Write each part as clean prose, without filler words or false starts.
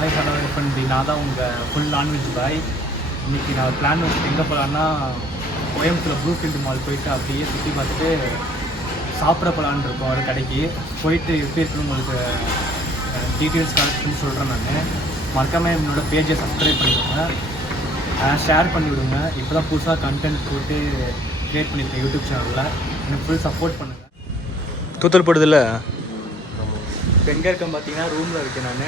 Hi hello FNT, நான் தான் உங்கள் ஃபுல் நான்வெஜ் பாய். இன்றைக்கி நான் பிளான் வச்சுட்டு எங்கே போகலான்னா, கோயம்புத்தூர் ப்ளூ ஃபீல்டு மால் போயிட்டு அப்படியே சுற்றி பார்த்துட்டு சாப்பிட போகலான்னு இருக்கோம். ஒரு கடைக்கு போயிட்டு எப்படி இருக்குன்னு உங்களுக்கு டீட்டெயில்ஸ் கலெக்ட் பண்ணி சொல்கிறேன். நான் மறக்காமல் என்னோடய பேஜை சப்ஸ்கிரைப் பண்ணிவிடுங்க, ஷேர் பண்ணிவிடுங்க. இப்போ தான் புதுசாக கண்டென்ட் போட்டு க்ரியேட் பண்ணியிருக்கேன் யூடியூப் சேனலில். எனக்கு ஃபுல் சப்போர்ட் பண்ணுங்கள். தூத்தல் போடுதில்ல இப்போ எங்கே இருக்கேன் பார்த்தீங்கன்னா, ரூமில் இருக்கேன். நான்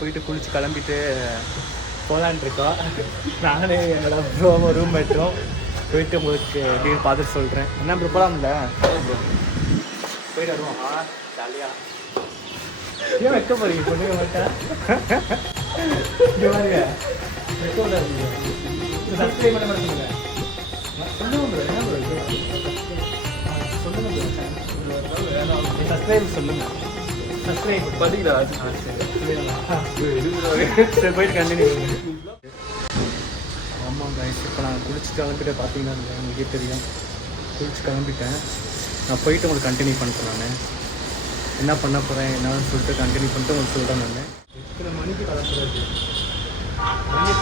போயிட்டு குளிச்சு கிளம்பிட்டு போகலான் இருக்கோம். நானே எல்லாம் ரூம் மேட்டும் போயிட்டு உங்களுக்கு எப்படின்னு பார்த்துட்டு சொல்கிறேன். என்ன ப்ரோ போகலாம்ல? போயிட்டு வருவோம்மா ஜாலியாக. ஏன் வைக்க போகிறீங்க பொண்ணுங்க மாட்டேன்? இங்கே பாருங்க, வைக்க விடாதீங்க. சப்ஸ்கிரைப் பண்ண மாட்டேங்க. சொல்லுங்க ப்ரோ, என்ன ப்ரோ சொல்லுங்கள் ப்ரோ, சப்ஸ்கிரைப் சொல்லுங்கள். சப்ஸ்கிரைப் பார்த்தீங்களா? சரி போயிட்டு கண்டினியூ பண்ணுங்க. ஆமாம் கைஸ், இப்போ நான் குளிச்சு கிளம்பிட்டு பார்த்தீங்கன்னா உங்களுக்கே தெரியும். குளிச்சு கிளம்பிட்டேன். நான் போயிட்டு உங்களுக்கு கண்டினியூ பண்ணுறேன். நான் என்ன பண்ண போகிறேன் என்னன்னு சொல்லிட்டு கண்டினியூ பண்ணிட்டு உங்களுக்கு சொல்கிறேன். நான் எத்தனை மணிக்கு கிளம்புறது? மணி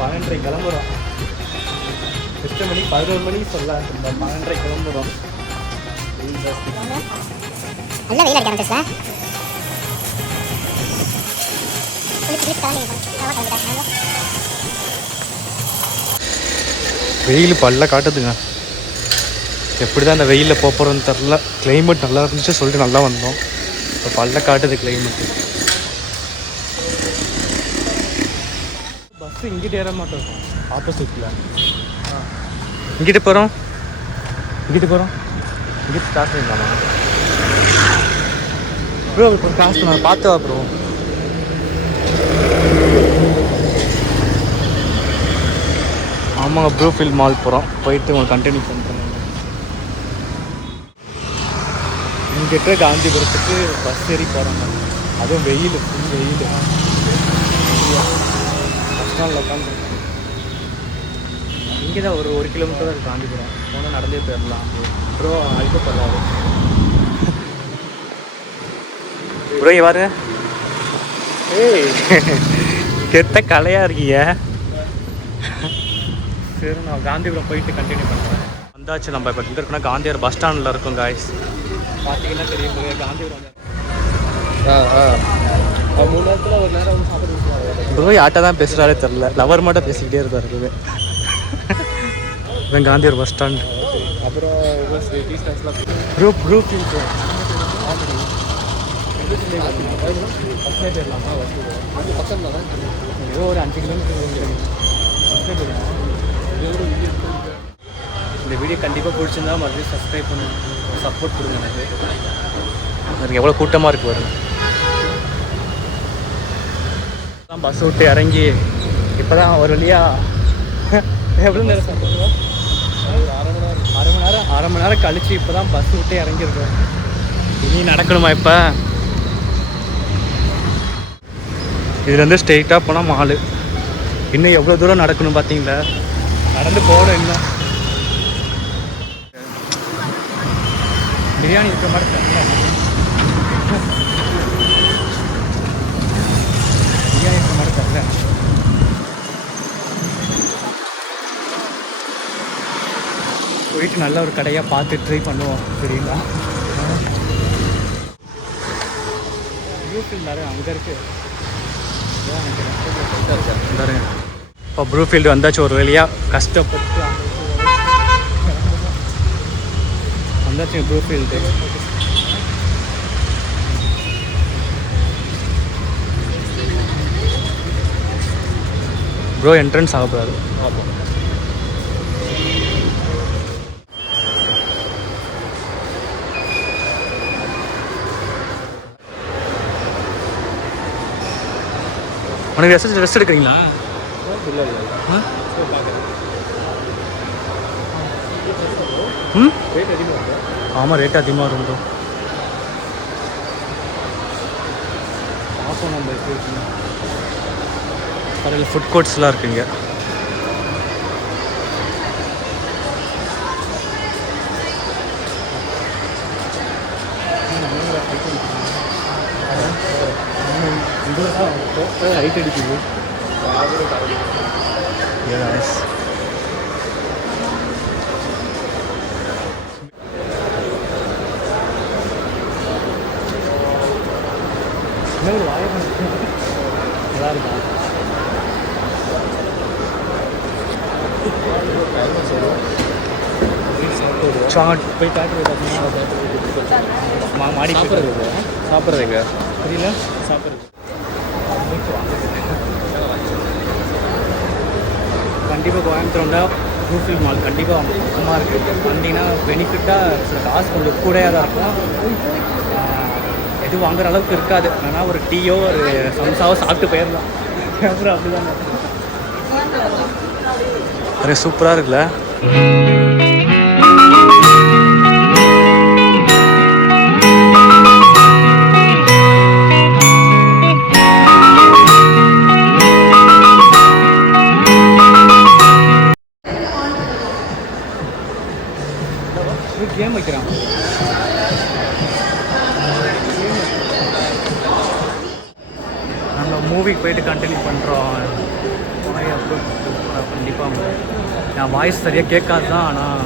12:30 கிளம்புறோம். 8 மணி 11 மணிக்கு சொல்லலாம். 12:30 கிளம்புறோம். நல்லா வெயில் அடிக்க ஆரம்பிச்சிச்சுல. வெயில் பல்ல காட்டுதுங்க. எப்படி தான் அந்த வெயிலில் போகிறோன்னு தெரில. கிளைமேட் நல்லா இருந்துச்சு சொல்லிட்டு நல்லா வந்தோம். இப்போ பல்ல காட்டுது கிளைமேட்டு. பஸ்ஸு இங்கிட்ட ஏற மாட்டோம், ஆப்போசிட்டில். இங்கிட்டு போகிறோம், இங்கிட்டு ஸ்டார்ட் பண்ணலாமா ப்ரோ? இப்போ காசு நான் பார்த்து வா ப்ரோ. ஆமாங்க, ப்ளூ ஃபீல்ட் மால் போகிறோம். போயிட்டு உங்களுக்கு கண்டினியூ பண்ணுறேன். இங்கிட்ட காந்திபுரத்துக்கு பஸ் ஏறி போகிறாங்க. அதுவும் வெயில், ஃபுல் வெயில். பஸ் ஸ்டாண்டில் உட்காந்துருக்கேன். இங்கே தான் ஒரு 1 கிலோமீட்டர் தான் இருக்குது காந்திபுரம். போனால் நடந்தே போயிடலாம் ப்ரோ. அழுக்கப்படாது ப்ரோ. பாருங்க, ஏய் கெட்ட கலையாக இருக்கீங்க. சரி, நான் காந்திபுரம் போயிட்டு கண்டினியூ பண்ணுறேன். வந்தாச்சு. நம்ம இப்போ எங்கே இருக்கோம்னா காந்தியார் பஸ் ஸ்டாண்டில் இருக்கோம் காய்ஸ். பார்த்தீங்கன்னா தெரியும் காந்திபுரம். 3 நேரத்தில் ஒரு நேரம் வந்து சாப்பிட்டு ப்ரோ யார்கிட்ட தான் பேசுகிறாரே தெரில. லவர் மட்டும் பேசிக்கிட்டே இருந்தா இருக்குது. இதுதான் காந்தியார் பஸ் ஸ்டாண்ட். அப்புறம் டீ ஸ்நாக்ஸ்லாம் ப்ரூ ஃபீல்டு ஏதோ ஒரு 5 கிலோமீட்டர். இந்த வீடியோ கண்டிப்பாக பிடிச்சிருந்தா மறுபடியும் சப்ஸ்கிரைப் பண்ணி சப்போர்ட் கொடுங்க. அதுக்கு எவ்வளோ கூட்டமாக இருக்குது வருங்க. பஸ் விட்டு இறங்கி இப்போ தான் ஒரு வழியாக எவ்வளோ நேரம் சாப்பிடுவோம்? அரை மணி நேரம் கழிச்சு இப்போ தான் பஸ் விட்டு இறங்கியிருக்கோம். இனி நடக்கணுமா? இப்போ இதுலேருந்து ஸ்ட்ரெயிட்டாக போனால் மாலு. இன்னும் எவ்வளோ தூரம் நடக்கணும் பார்த்தீங்களா? நடந்து போகணும். இன்னும் பிரியாணி இருக்கிற மாதிரி தெரியல. பிரியாணி இருக்கிற மாதிரி தெரியல. போயிட்டு நல்ல ஒரு கடையாக பார்த்து ட்ரை பண்ணுவோம். சரிங்களா? யூடியூப் நிறைய அங்கே இருக்குது. இப்போ ப்ளூ ஃபீல்டு வந்தாச்சு. ஒரு வழியாக கஷ்டப்பட்டு வந்தாச்சு ப்ளூ ஃபீல்டு. ப்ரோ என்ட்ரன்ஸ் ஆகக்கூடாது. ஆமாம். உனக்கு ரெஸ்ட் எடுக்கிறீங்களா? இல்லை ரேட் அதிகமாக இருக்கும். ஆமாம், ரேட் அதிகமாக வரும் ப்ரோ. பார்ப்போம் நம்ம எப்படி இருக்குன்னு. அதில் ஃபுட் கோர்ட்ஸ்லாம் இருக்குங்க. லைட் அடிக்குது. என்ன ஒரு வாயை நல்லா இருக்கா? போய் காட்டுறது பார்த்தீங்கன்னா மாடி சாப்பிட்றதுங்க புரியல சாப்பிட்றது. கண்டிப்பாக கோயம்புத்தூர் வந்தால் ப்ளூஃபீல்ட் மால் கண்டிப்பாக சும்மா இருக்குது. வந்தீங்கன்னா பெனிஃபிட்டாக சில காசு கொஞ்சம் கூடையாக தான் இருக்கும். எதுவும் வாங்குற அளவுக்கு இருக்காது. ஆனால் ஒரு டீயோ ஒரு சம்சாவோ சாப்பிட்டு போயிடலாம். அப்புறம் அப்படிதான் அரே சூப்பராக இருக்குல்ல. கேம் வைக்கிறான். நம்ம மூவிக்கு போயிட்டு கண்டினியூ பண்ணுறோம். கண்டிப்பாக நான் வாய்ஸ் சரியாக கேட்காது தான். ஆனால்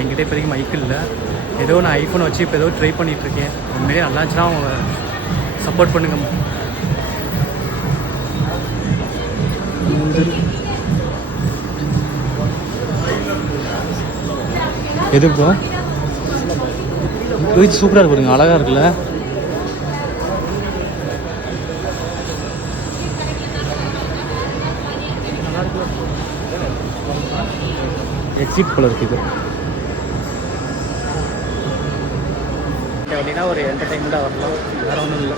என்கிட்ட இப்போதைக்கு மைக் இல்லை. ஏதோ நான் ஐஃபோனை வச்சு இப்போ ஏதோ ட்ரை பண்ணிகிட்ருக்கேன். உண்மையிலே நல்லா இருந்துச்சுன்னா அவங்க சப்போர்ட் பண்ணுங்க. எது ப்ரோ? இது சூப்பராக இருக்கு பாருங்க, அழகாக இருக்குல்ல. எக்ஸிட் போல இருக்குது. அப்படின்னா ஒரு என்டர்டைன்மெண்ட்டாக வரலாம், வேறு ஒன்றும் இல்லை.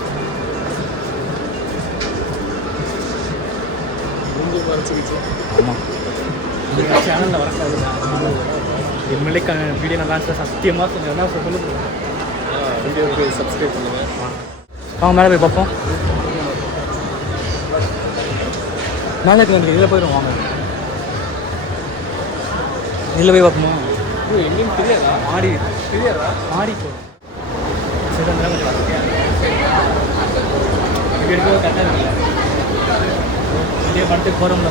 ஆமாம், சேனலில் வரக்கூடாது. எம்எல்ஏ வீடியோ நல்லா இருந்துச்சு சத்தியமாக சொன்னேன்னா சொல்லுங்க. சப்ஸ்கிரைப் பண்ணுங்கள். வாங்க மேலே போய் பார்ப்போம். மேலே வந்து இதில் போயிடும். வாங்க இதில் போய் பார்ப்போமா? எங்கேயும் தெரியாதா? மாடி தெரியாதா? மாடி போகும். சரி அந்த கொஞ்சம் இது எடுக்க கரெக்டாக இருக்குல்ல. இதே படத்துக்கு போகிறோம்ல,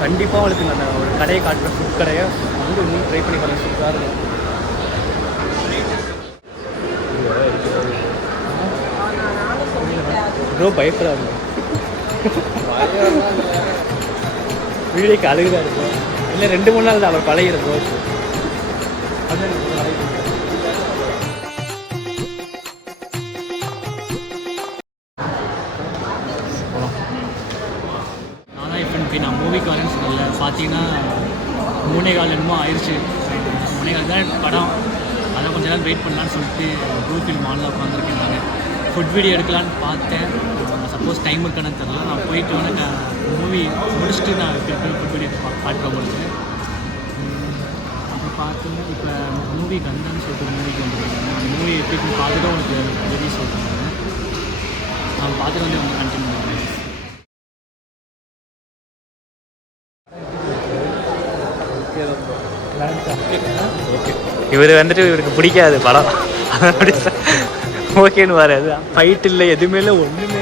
கண்டிப்பாக அவளுக்கு அந்த ஒரு கடையை காட்டுற ஃபுட் கடையை வந்து இன்னும் ட்ரை பண்ணி பாருங்க. சூப்பராக இருக்கும். ப்ரோ பயப்படாது. வீடியோக்கு அழுகுதான் இருக்கும். இல்லை 2-3 நாள் தான் அவர் பழகிற ப்ரோ. நானும் இப்போ நான் மூவிக்கு வரேன்னு சொல்லல. பார்த்தீங்கன்னா 3:15 என்னமோ ஆயிடுச்சு. 3:15 தான் படம். அதான் கொஞ்ச நேரம் வெயிட் பண்ணலான்னு சொல்லிட்டு ப்ளூஃபீல்ட் மாலில் உட்காந்துருக்கேன். நான் ஃபுட் வீடியோ எடுக்கலான்னு பார்த்தேன். சப்போஸ் டைம் இருக்கானு தெரியல. நான் போயிட்டு வந்து மூவி முடிச்சுட்டு நான் ஃபுட் வீடியோ காட்டுறேன் உங்களுக்கு. அப்போ பார்த்தீங்கன்னா இப்போ மூவி கந்தான்னு சொல்லிட்டு மூவிக்கு வந்துருக்கேன். அந்த மூவி எப்படி பார்த்துட்டு உங்களுக்கு வெளியே சொல்கிறேன். நான் பார்த்துட்டு வந்து உங்களுக்கு கண்டினியூ பண்ணுறேன். ஓகே, இவர் வந்துட்டு இவருக்கு பிடிக்காது படம். அப்படி ஓகேன்னு வராது. ஃபைட் இல்லை, எதுவுமே இல்லை, ஒன்றுமே